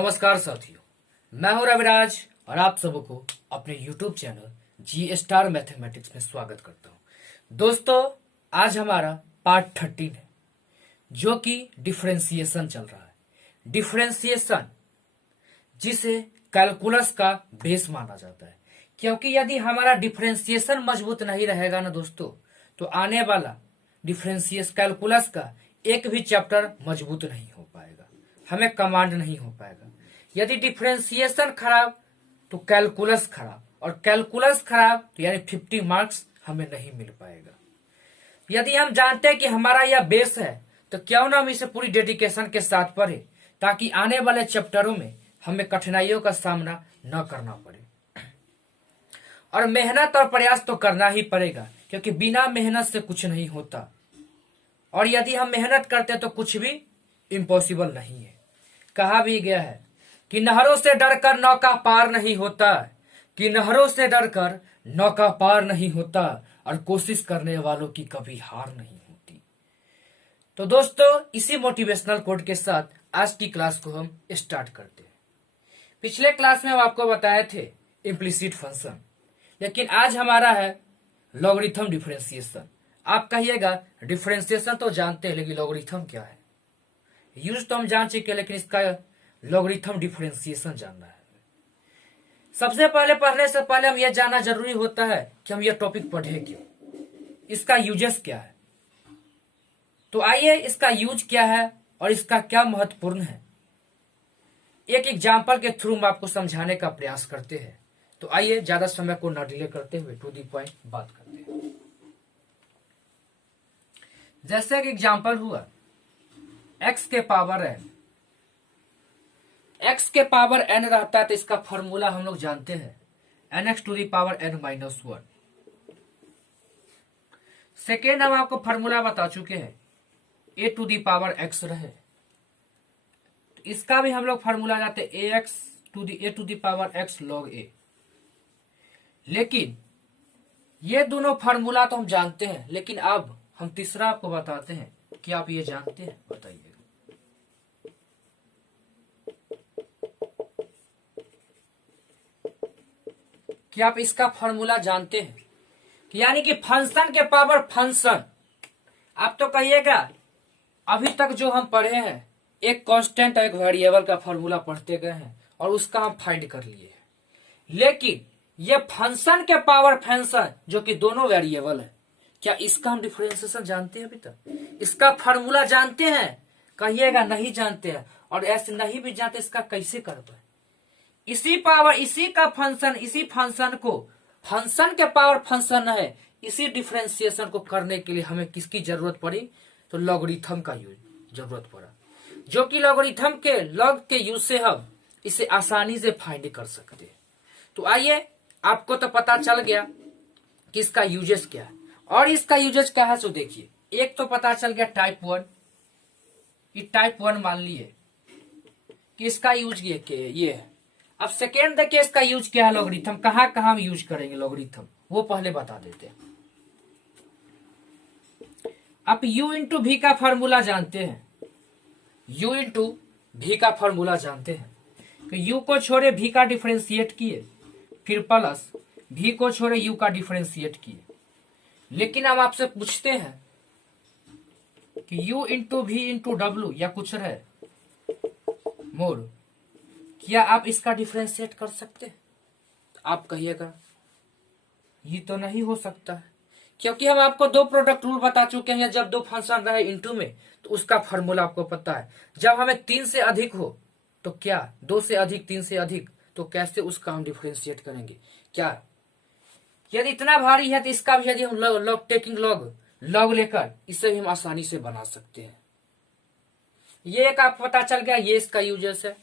नमस्कार साथियों, मैं हूं रविराज और आप सबको अपने YouTube चैनल जी स्टार मैथमेटिक्स में स्वागत करता हूं। दोस्तों, आज हमारा पार्ट 13 है जो कि डिफरेंशिएशन चल रहा है। डिफरेंशिएशन जिसे कैलकुलस का बेस माना जाता है, क्योंकि यदि हमारा डिफरेंशिएशन मजबूत नहीं रहेगा ना दोस्तों, तो आने वाला डिफरेंशिएशन कैलकुलस का एक भी चैप्टर मजबूत नहीं हो पाएगा, हमें कमांड नहीं हो पाएगा। यदि डिफरेंशिएशन खराब तो कैलकुलस खराब, और कैलकुलस खराब तो यानी 50 मार्क्स हमें नहीं मिल पाएगा। यदि हम जानते हैं कि हमारा यह बेस है, तो क्यों ना हम इसे पूरी डेडिकेशन के साथ पढ़े, ताकि आने वाले चैप्टरों में हमें कठिनाइयों का सामना न करना पड़े। और मेहनत और प्रयास तो करना ही पड़ेगा, क्योंकि बिना मेहनत से कुछ नहीं होता, और यदि हम मेहनत करते हैं तो कुछ भी इम्पॉसिबल नहीं है। कहा भी गया है कि नहरों से डरकर नौका पार नहीं होता, कि नहरों से डरकर नौका पार नहीं होता, और कोशिश करने वालों की कभी हार नहीं होती। तो दोस्तों, इसी मोटिवेशनल कोट के साथ आज की क्लास को हम स्टार्ट करते हैं। पिछले क्लास में हम आपको बताए थे इम्प्लिसिट फंक्शन, लेकिन आज हमारा है लॉगरिथम डिफरेंशिएशन। आप कहिएगा डिफरेंशिएशन तो जानते हैं, लेकिन लॉगरिथम क्या है? यूज तो हम जान चुके, लेकिन इसका लॉगरिथम डिफरेंशिएशन जानना है। सबसे पहले पढ़ने से पहले हम यह जानना जरूरी होता है कि हम यह टॉपिक पढ़े क्यों, इसका यूजेस क्या है। तो आइए इसका यूज क्या है और इसका क्या महत्वपूर्ण है, एक एग्जाम्पल के थ्रू हम आपको समझाने का प्रयास करते हैं। तो आइए ज्यादा समय को न डिले करते हुए टू दी पॉइंट बात करते हैं। जैसे एक एग्जाम्पल हुआ x के पावर n, x के पावर n रहता है तो इसका फॉर्मूला हम लोग जानते हैं nx to the power n-1। Second हम आपको फॉर्मूला बता चुके हैं a to the power x रहे, तो इसका भी हम लोग फॉर्मूला जानते हैं a to the power x log a। लेकिन ये दोनों फॉर्मूला तो हम जानते हैं, लेकिन अब हम तीसरा आपको बताते हैं कि आप ये जानते हैं, बताइए। क्या आप इसका फॉर्मूला जानते हैं? कि यानी कि फंक्शन के पावर फंक्शन। आप तो कहिएगा अभी तक जो हम पढ़े हैं एक कांस्टेंट और एक वेरिएबल का फॉर्मूला पढ़ते गए हैं और उसका हम फाइंड कर लिए हैं, लेकिन ये फंक्शन के पावर फंक्शन जो कि दोनों वेरिएबल है, क्या इसका हम डिफरेंशिएशन जानते हैं? अभी तक इसका फॉर्मूला जानते हैं? कहिएगा नहीं जानते हैं। और ऐसे नहीं भी जानते, इसका कैसे कर पाए? इसी पावर, इसी का फंक्शन, इसी फंक्शन को फंक्शन के पावर फंक्शन है, इसी डिफरेंशिएशन को करने के लिए हमें किसकी जरूरत पड़ी? तो लॉगरिथम का यूज जरूरत पड़ा, जो कि लॉगरिथम के लॉग के यूज से हम इसे आसानी से फाइंड कर सकते हैं। तो आइए, आपको तो पता चल गया कि इसका यूजेस क्या है, और इसका यूजेस क्या है। तो देखिए, एक तो पता चल गया टाइप 1, ये टाइप 1 मान लिए कि इसका यूज ये है। अब सेकेंड देखिए इसका यूज क्या है, लॉगरिथम कहाँ कहाँ हम यूज करेंगे लॉगरिथम, वो पहले बता देते हैं। आप u इंटू भी का फॉर्मूला जानते हैं, u इंटू भी का फॉर्मूला जानते हैं कि u को छोड़े v का डिफरेंशिएट किए, फिर प्लस v को छोड़े u का डिफरेंशिएट किए। लेकिन हम आपसे पूछते हैं कि u इंटू भी इंटू w या कुछ रहे मोर, क्या आप इसका डिफरेंशिएट कर सकते हैं? तो आप कहिएगा ये तो नहीं हो सकता है, क्योंकि हम आपको दो प्रोडक्ट रूल बता चुके हैं। जब दो फंक्शन रहे इनटू में तो उसका फॉर्मूला आपको पता है। जब हमें 3 से अधिक हो तो क्या 2 से अधिक, 3 से अधिक, तो कैसे उसका हम डिफरेंशिएट करेंगे? क्या यदि इतना भारी है तो इसका भी यदि हम लॉग टेकिंग लॉग लेकर इसे भी हम आसानी से बना सकते हैं। ये एक आप पता चल गया, ये इसका यूजेस है।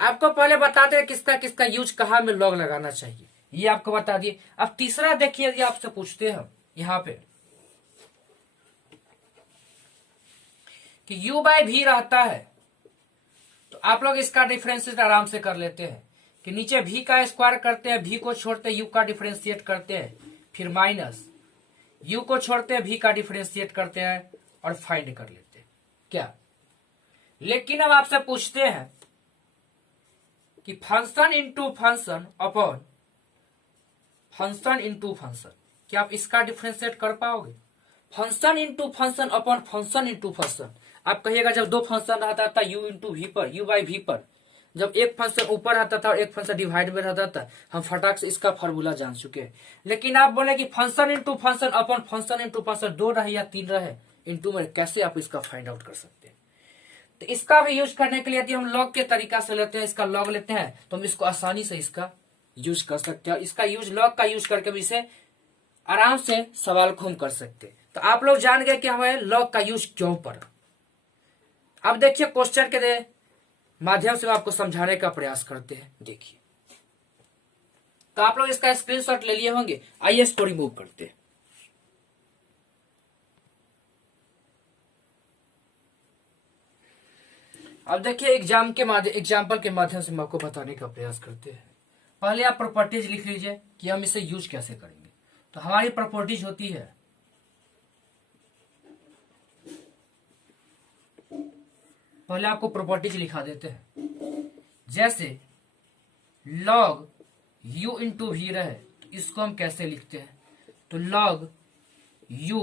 आपको पहले बताते हैं किसका किसका यूज कहाँ में लॉग लगाना चाहिए, ये आपको बता दिए। अब तीसरा देखिए, यदि आपसे पूछते हैं यहाँ पे कि u बाय भी रहता है, तो आप लोग इसका डिफरेंशिएट आराम से कर लेते हैं कि नीचे v का स्क्वायर करते हैं, v को छोड़ते u का डिफरेंशिएट करते हैं, फिर माइनस u को छोड़ते हैं, v का डिफरेंशिएट करते हैं और फाइंड कर लेते हैं क्या। लेकिन अब आपसे पूछते हैं कि function into function upon function into function, क्या आप इसका डिफ्रेंशिएट कर पाओगे? Function into function upon function into function. आप कहिएगा जब दो फंक्शन रहता था u इंटू वी पर, u बाई वी पर, जब एक फंक्शन ऊपर रहता था और एक फंक्शन डिवाइड में रहता था, हम फटाक से इसका फार्मूला जान चुके हैं। लेकिन आप बोले कि function into function upon function into function, दो रहे या तीन रहे इंटू में, कैसे आप इसका फाइंड आउट कर सकते हैं? तो इसका भी यूज करने के लिए यदि हम लॉग के तरीका से लेते हैं, इसका लॉग लेते हैं, तो हम इसको आसानी से इसका यूज कर सकते हैं। इसका यूज लॉग का यूज करके भी इसे आराम से सवाल को हम कर सकते हैं। तो आप लोग जान गए कि हमें लॉग का यूज क्यों पड़ा। अब देखिए क्वेश्चन के माध्यम से आपको समझाने का प्रयास करते हैं। देखिए, तो आप लोग इसका स्क्रीनशॉट ले लिए होंगे। आइए इसको रिमूव करते हैं। अब देखिए एग्जाम्पल के माध्यम से हम आपको बताने का प्रयास करते हैं। पहले आप प्रॉपर्टीज लिख लीजिए कि हम इसे यूज कैसे करेंगे। तो हमारी प्रॉपर्टीज होती है, पहले आपको प्रॉपर्टीज लिखा देते हैं। जैसे लॉग u इंटू वी रहे तो इसको हम कैसे लिखते हैं? तो log u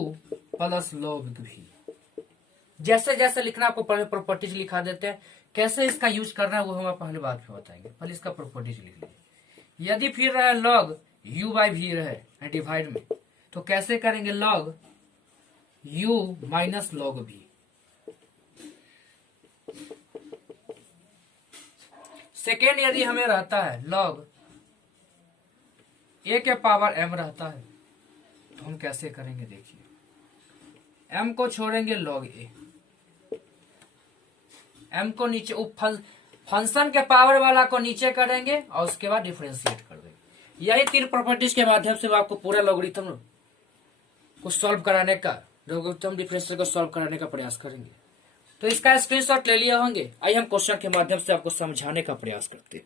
plus log v. जैसे जैसे लिखना आपको पहले प्रॉपर्टीज लिखा देते हैं। कैसे इसका यूज करना है वो हम पहले बाद में बताएंगे। पहले इसका प्रॉपर्टीज लिख लीजिए। यदि फिर रहे लॉग u बाई वी रहे डिवाइड में, तो कैसे करेंगे? Log u minus log v. Second यदि हमें रहता है लॉग a के पावर m रहता है, तो हम कैसे करेंगे? देखिए, m को छोड़ेंगे लॉग a, m को नीचे फंक्शन के पावर वाला को नीचे करेंगे और उसके बाद डिफरेंशिएट कर देंगे। यही तीन प्रॉपर्टीज के माध्यम से आपको पूरा लॉगरिथम को सॉल्व कराने का, लॉगरिथम डिफरेंशियल को सॉल्व कराने का प्रयास करेंगे। तो इसका स्क्रीनशॉट ले लिए होंगे। आइए हम क्वेश्चन के माध्यम से आपको समझाने का प्रयास करते हैं।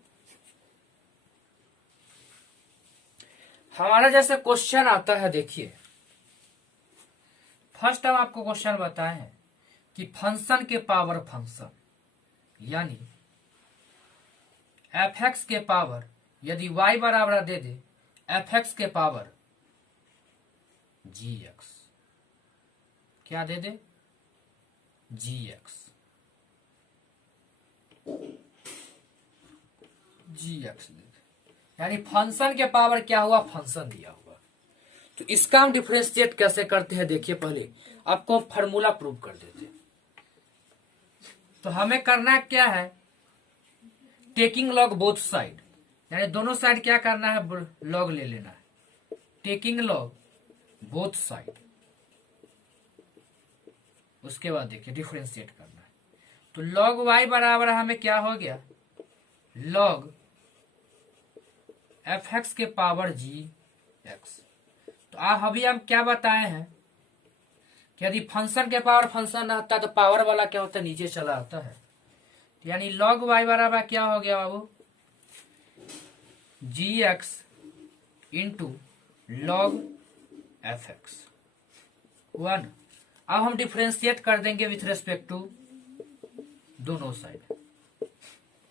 हमारा जैसे क्वेश्चन आता है, देखिए फर्स्ट हम आपको क्वेश्चन बताए हैं कि फंक्शन के पावर फंक्शन, यानी एफ एक्स के पावर यदि y बराबर दे दे एफ एक्स के पावर जी एक्स, क्या दे दे? जी एक्स, जी एक्स दे दे, यानी फंक्शन के पावर क्या हुआ? फंक्शन दिया हुआ। तो इसका हम डिफरेंशिएट कैसे करते हैं? देखिए, पहले आपको फार्मूला प्रूव कर देते हैं। तो हमें करना क्या है? टेकिंग लॉग बोथ साइड, यानी दोनों साइड क्या करना है? लॉग ले लेना है। टेकिंग लॉग बोथ साइड, उसके बाद देखिए डिफरेंशिएट करना है। तो लॉग y बराबर हमें क्या हो गया? लॉग एफ एक्स के पावर जी एक्स। तो अभी हम क्या बताए हैं कि यदि फंक्शन के पावर फंक्शन रहता है तो पावर वाला क्या होता है? नीचे चला आता है। तो यानी लॉग y बराबर क्या हो गया बाबू? G x into log f x one. अब हम डिफरेंशिएट कर देंगे विथ रेस्पेक्ट टू दोनों साइड।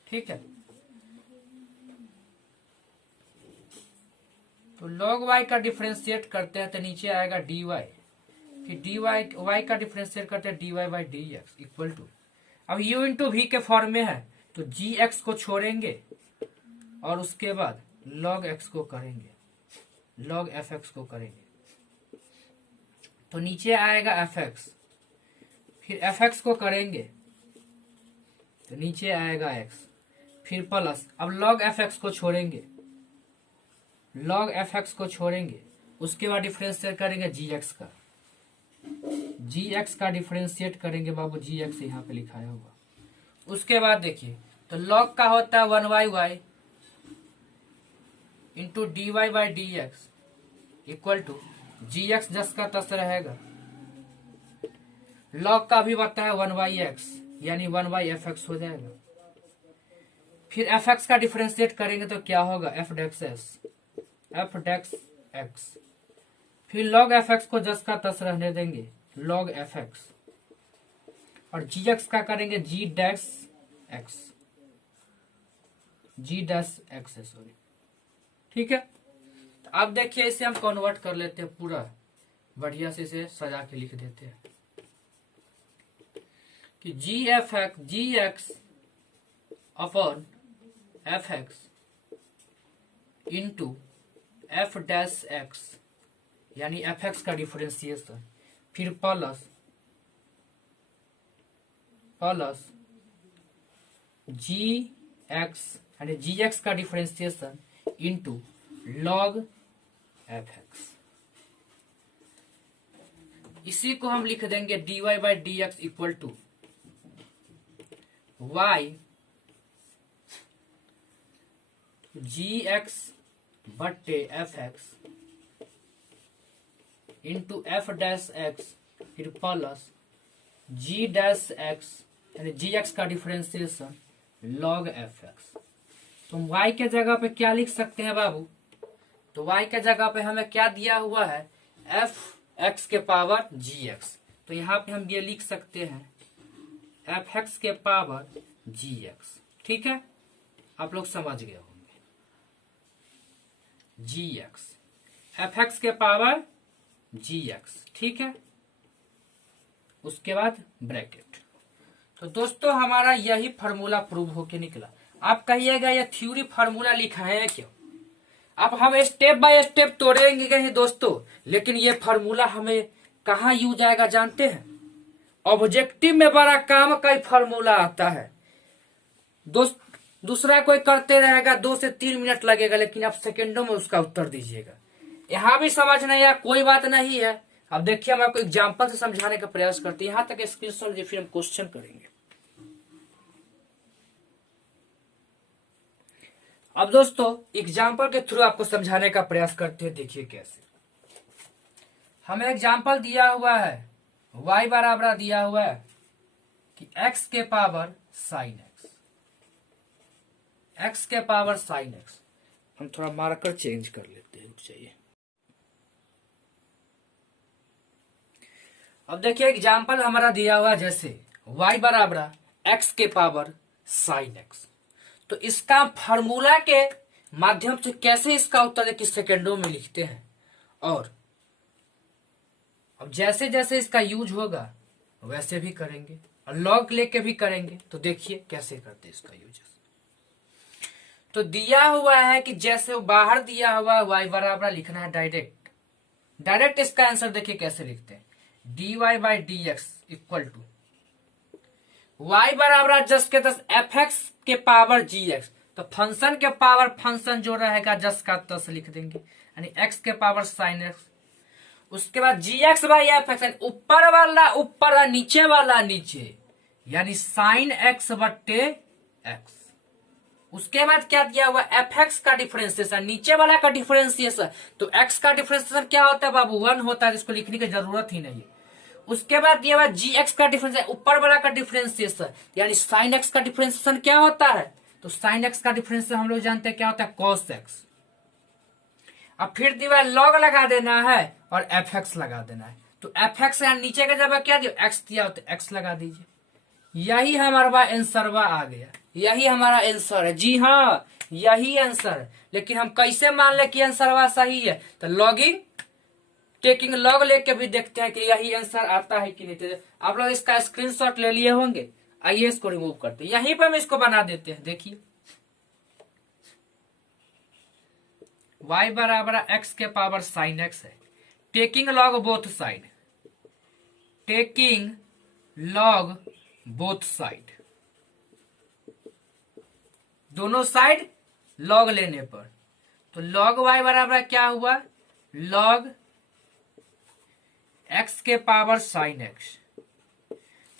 ठीक है, तो log y का डिफरेंशिएट करते हैं तो नीचे आएगा dy, फिर dy y का डिफरेंशिएट करते हैं dy by d x equal to, अब u इंटू वी के फॉर्म में है तो जी एक्स को छोड़ेंगे और उसके बाद log x को करेंगे, log एफ एक्स को करेंगे। तो नीचे आएगा एफ एक्स, फिर एफ एक्स को करेंगे तो नीचे आएगा x, फिर प्लस, अब log एफ एक्स को छोड़ेंगे, log एफ एक्स को छोड़ेंगे, उसके बाद डिफरेंशिएट करेंगे जी एक्स का, जी एक्स का डिफरेंशिएट करेंगे बाबू, जी एक्स यहाँ पे लिखाया होगा। उसके बाद देखिए तो log का होता है 1/y into d y by d x equal to g x जस का तस रहेगा। log का भी बताया 1/x यानी 1/fx हो जाएगा। फिर fx का डिफरेंशिएट करेंगे तो क्या होगा? f डेक्स x, फिर log fx को जस का तस रहने देंगे log fx, और gx का करेंगे g डेक्स x। जी डैश एक्स है, सॉरी, ठीक है। तो अब देखिए इसे हम कन्वर्ट कर लेते हैं, पूरा बढ़िया से इसे सजा के लिख देते हैं कि g x upon f x into f dash x, यानी एफ एक्स का डिफरेंशिएशन, फिर प्लस जी एक्स यानी जी एक्स का differentiation into log f x. इसी को हम लिख देंगे dy by d x equal to y g x बट्टे f x into f dash x, फिर प्लस जी डैश एक्स यानी जी एक्स का डिफरेंशिएशन लॉग एफ एक्स। तो y के जगह पे क्या लिख सकते हैं बाबू? तो y के जगह पे हमें क्या दिया हुआ है? एफ एक्स के पावर जी एक्स। तो यहाँ पे हम ये लिख सकते हैं एफ एक्स के पावर जी एक्स। ठीक है, आप लोग समझ गए होंगे। जी एक्स, एफ एक्स के पावर जी एक्स, ठीक है। उसके बाद ब्रैकेट। तो दोस्तों हमारा यही फार्मूला प्रूव होके निकला। आप कहिएगा ये थ्योरी फार्मूला लिखा है क्यों? अब हम स्टेप बाय स्टेप तोड़ेंगे कहीं दोस्तों, लेकिन ये फार्मूला हमें कहाँ यूज आएगा जानते हैं? ऑब्जेक्टिव में बड़ा काम का ही फार्मूला आता है दोस्त। दूसरा कोई करते रहेगा 2 से 3 मिनट लगेगा, लेकिन आप सेकेंडों में उसका उत्तर दीजिएगा। यहाँ भी समझ नहीं आया, कोई बात नहीं है। अब देखिए हम आपको एग्जाम्पल से समझाने का प्रयास करते हैं। यहां तक स्क्रीनशॉट लीजिए, फिर हम क्वेश्चन करेंगे। अब दोस्तों एग्जाम्पल के थ्रू आपको समझाने का प्रयास करते हैं। देखिए कैसे हमें एग्जाम्पल दिया हुआ है, y बराबर दिया हुआ है कि x के पावर साइन एक्स, x के पावर साइन एक्स। हम थोड़ा मार्कर चेंज कर लेते हैं, चाहिए। अब देखिए एग्जाम्पल हमारा दिया हुआ जैसे y बराबर x के पावर साइन एक्स। तो इसका फार्मूला के माध्यम से कैसे इसका उत्तर देखिए सेकेंडों में लिखते हैं। और अब जैसे जैसे इसका यूज होगा वैसे भी करेंगे, और लॉग लेके भी करेंगे। तो देखिए कैसे करते हैं इसका यूज। तो दिया हुआ है कि जैसे बाहर दिया हुआ y बराबर लिखना है डायरेक्ट इसका आंसर देखिए कैसे लिखते हैं। dy by d x equal to y बराबर 10 के 10 एफ एक्स के पावर जी एक्स। तो फंक्शन के पावर फंक्शन जो रहेगा 10 का 10 लिख देंगे, यानी x के पावर साइन एक्स। उसके बाद जी एक्स बाई एफ एक्स, ऊपर वाला ऊपर और नीचे वाला नीचे, यानी साइन एक्स बट्टे एक्स। उसके बाद क्या दिया हुआ? एफ एक्स का डिफरेंशिएशन, नीचे वाला का डिफरेंशिएशन। तो एक्स का डिफरेंशिएशन क्या होता है बाबू? 1 होता है, जिसको लिखने की जरूरत ही नहीं है। उसके बाद दिया हुआ जी एक्स का डिफरेंशिएशन, ऊपर वाला का डिफरेंशिएशन, यानी साइन एक्स का डिफरेंशिएशन क्या होता है? तो साइन एक्स का डिफरेंशिएशन हम लोग जानते हैं क्या होता है? Cos x. अब फिर दिया लॉग लगा देना है और एफ एक्स लगा देना है। तो एफ एक्स नीचे का जब क्या दिया? एक्स दिया हो तो एक्स लगा दीजिए। यही हमारा आंसर आ गया, यही हमारा आंसर है। जी हाँ, यही आंसर है। लेकिन हम कैसे मान ले कि आंसर सही है? तो लॉगिंग टेकिंग लॉग लेके भी देखते हैं कि यही आंसर आता है कि नहीं। तो आप लोग इसका स्क्रीनशॉट ले लिए होंगे। आइए इसको रिमूव करते हैं, यहीं पर हम इसको बना देते हैं। देखिए y बराबर x के पावर साइन एक्स है, taking log both side, taking log both side, दोनों साइड लॉग लेने पर। तो लॉग y बराबर क्या हुआ? लॉग x के पावर साइन एक्स।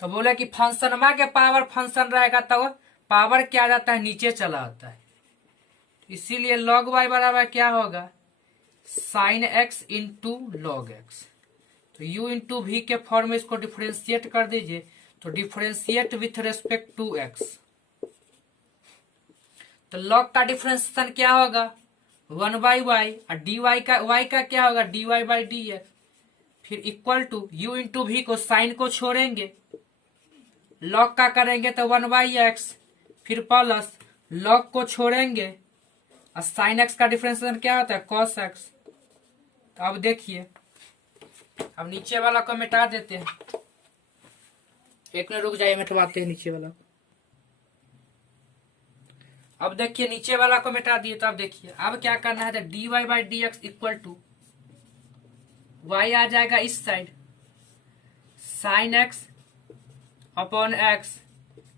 तो बोला कि फंक्शन के पावर फंक्शन रहेगा तो पावर क्या जाता है? नीचे चला आता है। इसीलिए लॉग y बराबर क्या होगा? Sine x into log x. तो u इंटू वी के फॉर्म में इसको डिफरेंशिएट कर दीजिए। तो differentiate with respect to x। तो लॉग का डिफरेंशिएशन क्या होगा? 1 बाई वाई, और डी वाई का y का क्या होगा? dy by d x. फिर equal to u into v को साइन को छोड़ेंगे, लॉग का करेंगे तो 1 बाई एक्स, फिर प्लस लॉग को छोड़ेंगे और साइन एक्स का डिफरेंशिएशन क्या होता है कॉस एक्स। तो अब देखिए, अब नीचे वाला को मिटा देते हैं, एक मिनट रुक जाइए, मिटवाते हैं नीचे वाला। अब देखिए नीचे वाला को मिटा दिए, तो अब देखिए अब क्या करना है, तो dy by d x equal to y आ जाएगा इस side, sine x upon x,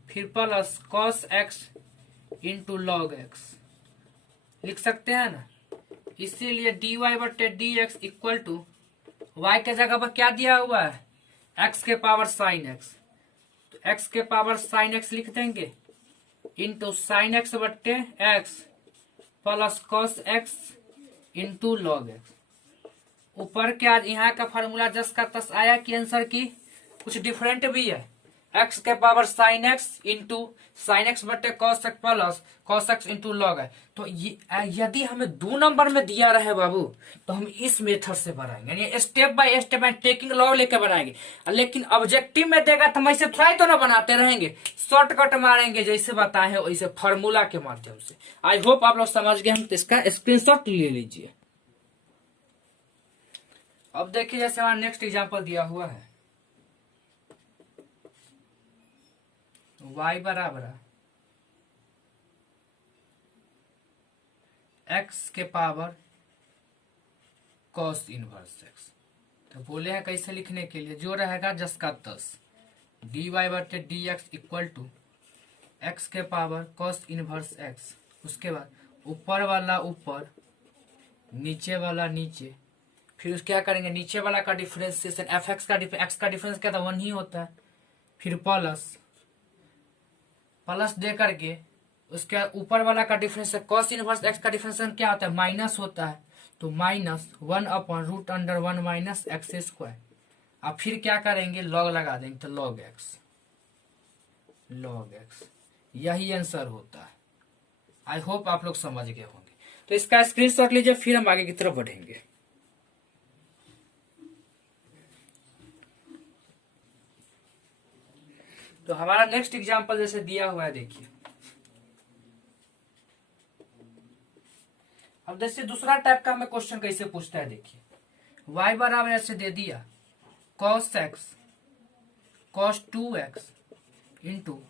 फिर plus cos x into log x लिख सकते हैं ना। इसीलिए dy बटे d x equal to y के जगह पर क्या दिया हुआ है एक्स के पावर साइन एक्स, तो एक्स के पावर साइन एक्स लिख देंगे इंटू साइन एक्स बट्टे x plus cos x into log x. ऊपर क्या यहाँ का फॉर्मूला जस का तस आया कि आंसर की कुछ डिफरेंट भी है, एक्स के power sine x into sine x बट्टे cos x plus cos x into log है। तो यदि हमें 2 नंबर में दिया रहे बाबू तो हम इस मेथड से बनाएंगे, यानी step by step taking log लेके बनाएंगे। लेकिन ऑब्जेक्टिव में देगा तो हम ऐसे थोड़ा ही तो ना बनाते रहेंगे, शॉर्टकट मारेंगे जैसे बताए हैं वैसे फॉर्मूला के माध्यम से। आई होप आप लोग समझ गए, हम तो इसका स्क्रीनशॉट ले लीजिए। अब देखिए जैसे हमारा नेक्स्ट एग्जांपल दिया हुआ है, y बराबर x के पावर cos इनवर्स x। तो बोले हैं कैसे लिखने के लिए, जो रहेगा जस का तस, dy बटे d x equal to x के पावर cos इनवर्स x, उसके बाद ऊपर वाला ऊपर नीचे वाला नीचे, फिर उस क्या करेंगे नीचे वाला का डिफरेंशिएशन एफ एक्स का एक्स का डिफरेंस क्या था 1 ही होता है, फिर प्लस दे करके उसके ऊपर वाला का डिफरेंस कॉस इनवर्स एक्स का डिफरेंस क्या होता है माइनस होता है, तो -1 upon root under 1 minus x square. अब फिर क्या करेंगे लॉग लगा देंगे, तो लॉग एक्स यही आंसर होता है। आई होप आप लोग समझ गए होंगे। तो इसका स्क्रीनशॉट लीजिए, फिर हम आगे की तरफ बढ़ेंगे। तो हमारा नेक्स्ट एग्जांपल जैसे दिया हुआ है, देखिए अब जैसे दूसरा टाइप का हमें क्वेश्चन कैसे पूछता है, देखिए y बराबर ऐसे दे दिया cos x cos 2x into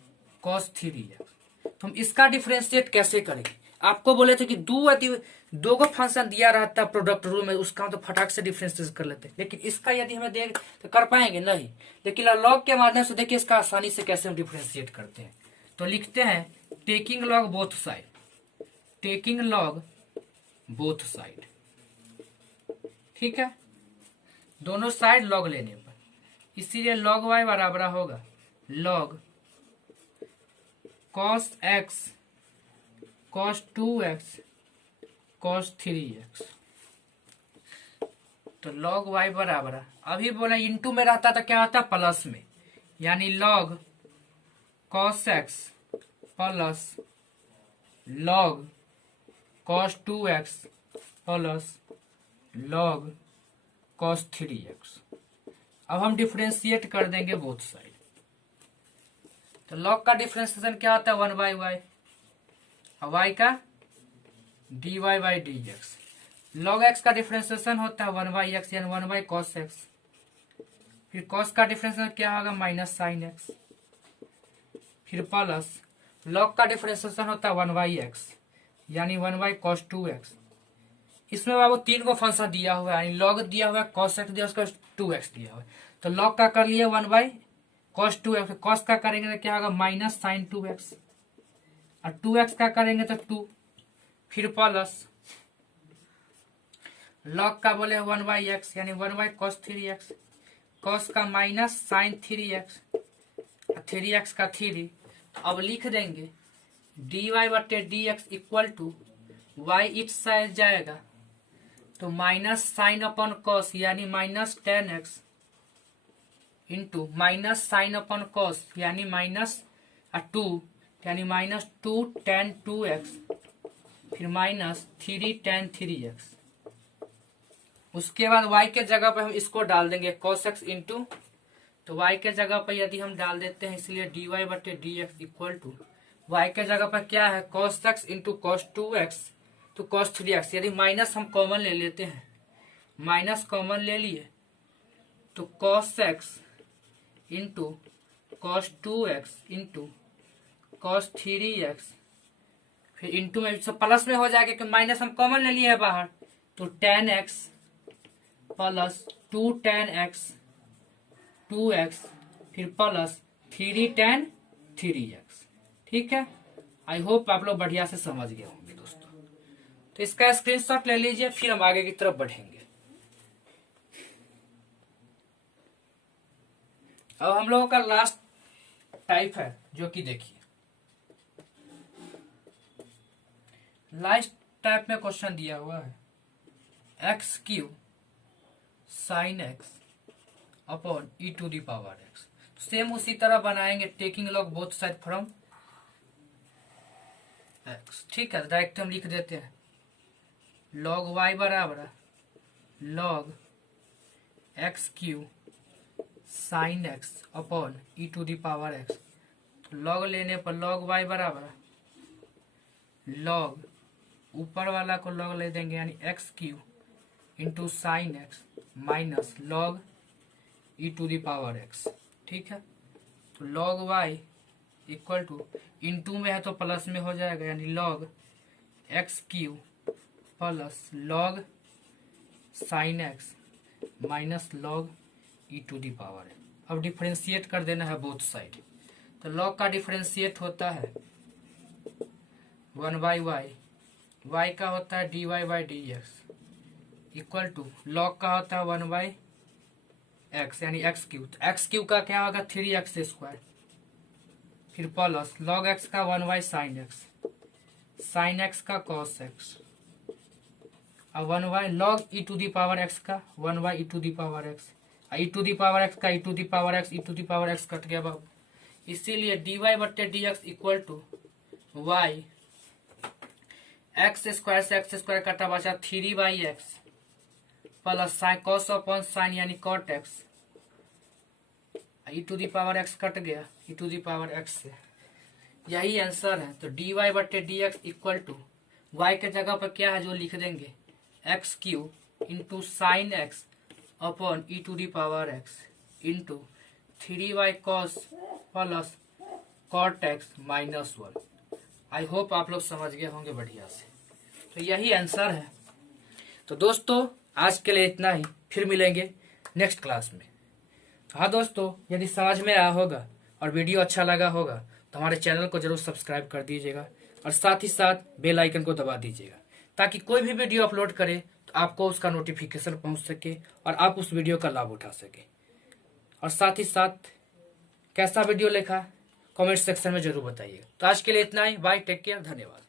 cos 3x। तो हम इसका डिफरेंशिएट कैसे करेंगे, आपको बोले थे कि दो को फंक्शन दिया रहता है प्रोडक्ट रूल में, उसका तो फटाक से डिफरेंशिएट कर लेते हैं। लेकिन इसका यदि हमें देख तो कर पाएंगे नहीं, लेकिन लॉग के माध्यम से देखिए इसका आसानी से कैसे हम डिफरेंशिएट करते हैं। तो लिखते हैं taking log both side, taking log both side, ठीक है, दोनों साइड लॉग लेने पर, इसीलिए लॉग y बराबर होगा log cos x cos 2x cos 3x। तो log y बराबर अभी बोला इंटू में रहता तो क्या होता प्लस में, यानी log cos x plus log cos 2x plus log cos 3x। अब हम डिफरेंशिएट कर देंगे बोथ साइड। तो log का डिफरेंशिएशन क्या होता है 1 बाई वाई, और y का dy by d x. log x का डिफरेंशिएशन होता है 1 बाई एक्स, यानी 1 बाई कॉस एक्स। फिर cos का डिफरेंशिएशन क्या होगा माइनस साइन एक्स, फिर प्लस log का डिफरेंशिएशन होता है 1 बाई एक्स, यानी 1 बाई कॉस 2x। इसमें बाबू 3 को फंक्शन दिया हुआ है, यानी log दिया हुआ है cos x दिया उसका 2x दिया हुआ है। तो log का कर लिए 1 बाई cos 2x, cos का करेंगे तो क्या होगा माइनस साइन 2x, और 2x का करेंगे तो 2, फिर प्लस log का बोले 1 बाई एक्स, यानी 1 बाई cos 3x, cos का माइनस साइन 3x, 3x का 3। तो अब लिख देंगे dy बटे d x equal to y each side जाएगा तो माइनस साइन अपॉन कॉस, यानी minus 10x into minus sine upon cos, यानी माइनस 2, यानी माइनस 2 tan 2x, फिर माइनस 3 tan 3x। उसके बाद y के जगह पर हम इसको डाल देंगे cos x इंटू, तो y के जगह पर यदि हम डाल देते हैं इसलिए dy बटे d x equal to y के जगह पर क्या है cos x into cos 2x तो cos 3x। यदि माइनस हम कॉमन ले लेते हैं, माइनस कॉमन ले लिए तो cos x into cos 2x into cos 3x, फिर इंटू में सब प्लस में हो जाएगा कि माइनस हम कॉमन ले लिए है बाहर, तो tan x plus 2 tan x 2x फिर प्लस 3 tan 3x। ठीक है, आई होप आप लोग बढ़िया से समझ गए होंगे दोस्तों। तो इसका स्क्रीनशॉट ले लीजिए, फिर हम आगे की तरफ बढ़ेंगे। अब हम लोगों का लास्ट टाइप है जो कि देखिए, लास्ट टाइप में क्वेश्चन दिया हुआ है x q sine x upon e to the power x. Same उसी तरह बनाएंगे, taking log both side from x. ठीक है, डायरेक्ट हम लिख देते हैं लॉग वाई बराबर log x q sine x upon e to the power x. तो लॉग लेने पर लॉग वाई बराबर लॉग ऊपर वाला को लॉग ले देंगे यानी x cube into sine x minus log e to the power x. ठीक है, तो log y equal to into में है तो प्लस में हो जाएगा यानी log x cube plus log sine x minus log e to the power है। अब डिफरेंशिएट कर देना है बोथ साइड, तो लॉग का डिफरेंशिएट होता है 1/y, y का होता है dy/dx इक्वल टू लॉग का होता है 1/x यानी एक्स क्यू। एक्स क्यू का क्या होगा 3x², फिर प्लस लॉग x का 1/sin x, sin x का cos x, और 1/, log e to the power x का 1/e to the power x, e to the power x का e to the power x, e to the power x कट गया बाबू। इसीलिए dy/dx equal to y, x² से x² कटा बचा 3/x plus sine cos upon sine यानी cot x, e to the power x कट गया e to the power x से। यही आंसर है। तो dy/dx इक्वल टू y के जगह पर क्या है जो लिख देंगे x cube into sine x upon e to the power x into 3y cos plus cot x minus 1। I hope आप लोग समझ गए होंगे बढ़िया से। तो यही आंसर है। तो दोस्तों आज के लिए इतना ही, फिर मिलेंगे नेक्स्ट क्लास में। हाँ दोस्तों, यदि समझ में आया होगा और वीडियो अच्छा लगा होगा तो हमारे चैनल को जरूर सब्सक्राइब कर दीजिएगा और साथ ही साथ बेल आइकन को दबा दीजिएगा ताकि कोई भी वीडियो अपलोड करे तो आपको उसका नोटिफिकेशन पहुंच सके और आप उस वीडियो का लाभ उठा सके। और साथ ही साथ कैसा वीडियो लिखा कमेंट सेक्शन में जरूर बताइए। तो आज के लिए इतना ही, बाय, टेक केयर, धन्यवाद।